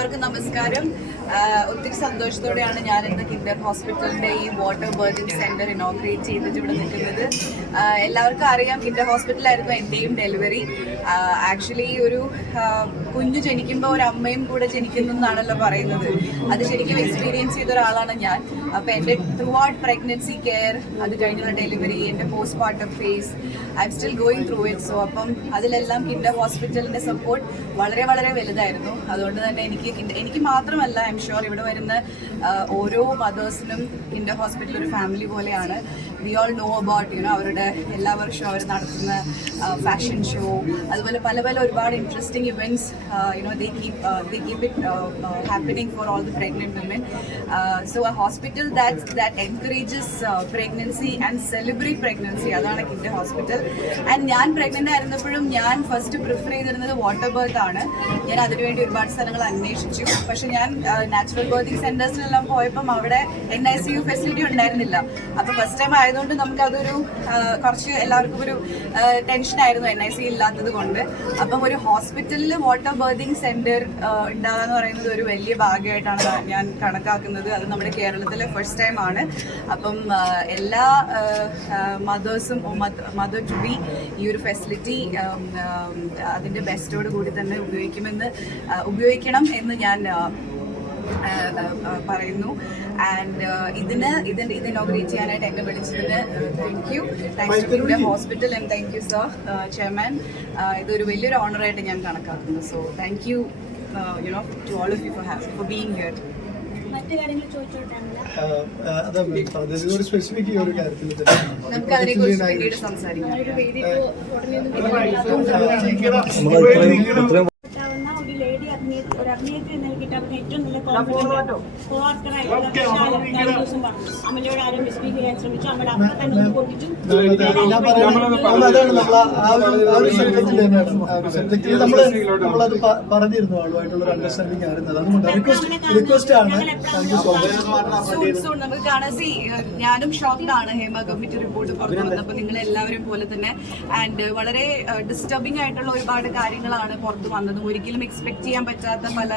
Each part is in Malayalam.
എല്ലാവർക്കും നമസ്കാരം. ഒത്തിരി സന്തോഷത്തോടെയാണ് ഞാൻ ഇന്ന് കിൻഡർ ഹോസ്പിറ്റലിന്റെ ഈ വാട്ടർ ബർത്തിങ് സെന്റർ ഇനോഗ്രേറ്റ് ചെയ്തിട്ട് ഇവിടെ നിൽക്കുന്നത്. എല്ലാവർക്കും അറിയാം കിൻഡർ ഹോസ്പിറ്റലായിരുന്നു എന്റെയും ഡെലിവറി. ആക്ച്വലി ഒരു കുഞ്ഞു ജനിക്കുമ്പോൾ ഒരു അമ്മയും കൂടെ ജനിക്കുന്നു എന്നാണല്ലോ പറയുന്നത്. അത് ശരിക്കും എക്സ്പീരിയൻസ് ചെയ്ത ഒരാളാണ് ഞാൻ. അപ്പോൾ എന്റെ ത്രൂ ഔട്ട് പ്രഗ്നൻസി കെയർ അത് കഴിഞ്ഞുള്ള ഡെലിവറി എന്റെ postmortem phase I'm still going through it so അപ്പം അതിലെല്ലാം കിൻഡർ ഹോസ്പിറ്റലിന്റെ സപ്പോർട്ട് വളരെ വളരെ വലുതായിരുന്നു. അതുകൊണ്ട് തന്നെ എനിക്ക് എനിക്ക് മാത്രമല്ല ഐ എം ഷുവർ ഇവിടെ വരുന്ന ഓരോ മദേഴ്സിനും കിൻഡർ ഹോസ്പിറ്റൽ ഒരു ഫാമിലി പോലെയാണ്. We all know about you know അവരുടെ എല്ലാ വർഷവും അവർ നടത്തുന്ന ഫാഷൻ ഷോ അതുപോലെ പല പല ഒരുപാട് interesting events you know they keep they keep it happening for all the pregnant women. Uh, so a hospital that that encourages uh, pregnancy and celebrate pregnancy അതാണ് കിൻഡർ ഹോസ്പിറ്റൽ ആൻഡ് ഞാൻ പ്രഗ്നന്റ് ആയിരുന്നപ്പോഴും ഞാൻ ഫസ്റ്റ് പ്രിഫർ ചെയ്തിരുന്നത് വാട്ടർ ബർത്ത് ആണ്. ഞാൻ അതിനുവേണ്ടി ഒരുപാട് സ്ഥലങ്ങൾ അന്വേഷിച്ചു. പക്ഷെ ഞാൻ നാച്ചുറൽ ബർത്തിങ് സെന്റേഴ്സിലെല്ലാം പോയപ്പം അവിടെ N I C U facility ഉണ്ടായിരുന്നില്ല. അപ്പൊ ഫസ്റ്റ് ടൈം ആയതുകൊണ്ട് നമുക്ക് അതൊരു കുറച്ച് എല്ലാവർക്കും ഒരു ടെൻഷൻ ആയിരുന്നു എൻ ഐ സി ഇല്ലാത്തത് കൊണ്ട്. അപ്പം ഒരു ഹോസ്പിറ്റലിൽ വാട്ടർ ബർത്തിങ് സെന്റർ ഉണ്ടാകുക എന്ന് പറയുന്നത് ഒരു വലിയ ഭാഗ്യമായിട്ടാണ് ഞാൻ കണക്കാക്കുന്നത്. അത് നമ്മുടെ കേരളത്തിലെ ഫസ്റ്റ് ടൈം ആണ്. അപ്പം എല്ലാ മദേഴ്സും മദർ ടു ബി ഈ ഒരു ഫെസിലിറ്റി അതിന്റെ ബെസ്റ്റോട് കൂടി തന്നെ ഉപയോഗിക്കുമെന്ന് ഉപയോഗിക്കണം എന്ന് ഞാൻ പറയുന്നു ആൻഡ് ഇതിന് ഇതിന് ഇത് ഇനോഗ്രേറ്റ് ചെയ്യാനായിട്ട് എന്നെ വിളിച്ചതിന് താങ്ക് യു താങ്ക്സ് ടു ഇവിടെ hospital and thank you sir chairman ഇതൊരു വലിയൊരു ഓണറായിട്ട് ഞാൻ കണക്കാക്കുന്നു so thank you you know to all of you for have for being here പറഞ്ഞത് അഭിനേത്രി ഏറ്റവും നല്ല കോൺഫിഡന്റ് അമലയോട് ആരും ശ്രമിച്ചു. അപ്പം തന്നെ പൊട്ടിച്ചു. നമ്മളത് പറഞ്ഞിരുന്നു ആളുമായിട്ടുള്ള ഒരു അണ്ടർസ്റ്റാൻഡിങ് ആയിരുന്നത് അതുകൊണ്ട് റിക്വസ്റ്റ് റിക്വസ്റ്റ് ആണ്. Thank you so much soon soon നമുക്ക് കാണാൻ സി ഞാനും ഷോക്ക്ഡ് ആണ് ഹേമ കമ്മിറ്റി റിപ്പോർട്ട് പുറത്തു വന്നപ്പോൾ നിങ്ങൾ എല്ലാവരും പോലെ തന്നെ. ആൻഡ് വളരെ ഡിസ്റ്റർബിംഗ് ആയിട്ടുള്ള ഒരുപാട് കാര്യങ്ങളാണ് പുറത്തു വന്നത്. ഒരിക്കലും എക്സ്പെക്ട് ചെയ്യാൻ പറ്റാത്ത പല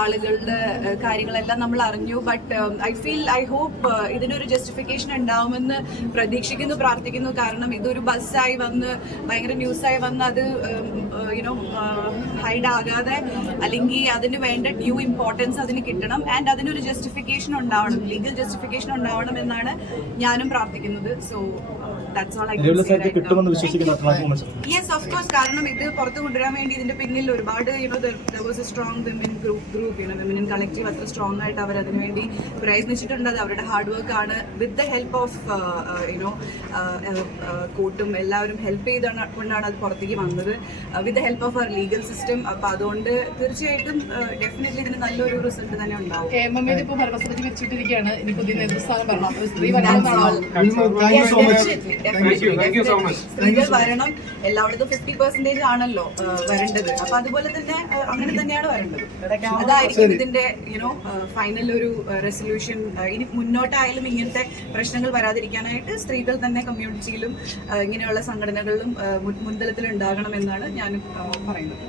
ആളുകളുടെ കാര്യങ്ങളെല്ലാം നമ്മൾ അറിഞ്ഞു. But I feel I hope ഇതിനൊരു ജസ്റ്റിഫിക്കേഷൻ ഉണ്ടാവുമെന്ന് പ്രതീക്ഷിക്കുന്നു പ്രാർത്ഥിക്കുന്നു. കാരണം ഇതൊരു ബസ്സായി വന്ന് ഭയങ്കര ന്യൂസായി വന്ന് അത് യുനോ ഹൈഡ് ആകാതെ അല്ലെങ്കിൽ അതിന് വേണ്ട ഡ്യൂ ഇമ്പോർട്ടൻസ് അതിന് കിട്ടണം. ആൻഡ് അതിനൊരു ജസ്റ്റിഫിക്കേഷൻ ഉണ്ടാവണം. ലീഗൽ ജസ്റ്റിഫിക്കേഷൻ ഉണ്ടാവണം എന്നാണ് ഞാനും പ്രാർത്ഥിക്കുന്നത്. സോ യെസ് ഓഫ് കോഴ്സ് കാരണം ഇത് പുറത്ത് കൊണ്ടുവരാൻ വേണ്ടി ഇതിന്റെ പിന്നിൽ ഒരുപാട് you know was a strong women group group ചെയ്യണം വിമൻ കളക്റ്റീവ് അത്ര സ്ട്രോങ് ആയിട്ട് അവർ അതിനു വേണ്ടി പ്രയത്നിച്ചിട്ടുണ്ട്. അത് അവരുടെ ഹാർഡ് വർക്ക് ആണ്. With the help of you know കോർട്ടും എല്ലാവരും ഹെൽപ്പ് ചെയ്താണ് കൊണ്ടാണ് അത് പുറത്തേക്ക് വന്നത്. വിത്ത് ദ ഹെൽപ്പ് ഓഫ് അവർ ലീഗൽ സിസ്റ്റം അപ്പൊ അതുകൊണ്ട് തീർച്ചയായിട്ടും ഡെഫിനറ്റ്ലി ഇതിന് നല്ലൊരു റിസൾട്ട് തന്നെ ഉണ്ടാവും. ഭരണസമിതി വെച്ചിട്ടിരിക്കുകയാണ്. ഇനി പുതിയ നേതൃസ്ഥാനം വരണം. സ്ത്രീ സ്ത്രീകൾ വരണം. എല്ലായിടത്തും ഫിഫ്റ്റി പെർസെന്റേജ് ആണല്ലോ ആ, വരേണ്ടത്. അപ്പൊ അതുപോലെ തന്നെ അങ്ങനെ അങ്ങനെ തന്നെയാണ് വരേണ്ടത്. അതായിരിക്കും ഇതിന്റെ യുനോ ഫൈനൽ ഒരു റെസൊല്യൂഷൻ ഇനി മുന്നോട്ടായാലും ഇങ്ങനത്തെ പ്രശ്നങ്ങൾ വരാതിരിക്കാനായിട്ട് സ്ത്രീകൾ തന്നെ കമ്മ്യൂണിറ്റിയിലും ഇങ്ങനെയുള്ള സംഘടനകളിലും മുൻതലത്തിൽ ഉണ്ടാകണമെന്നാണ് ഞാൻ ആ, പറയുന്നത്.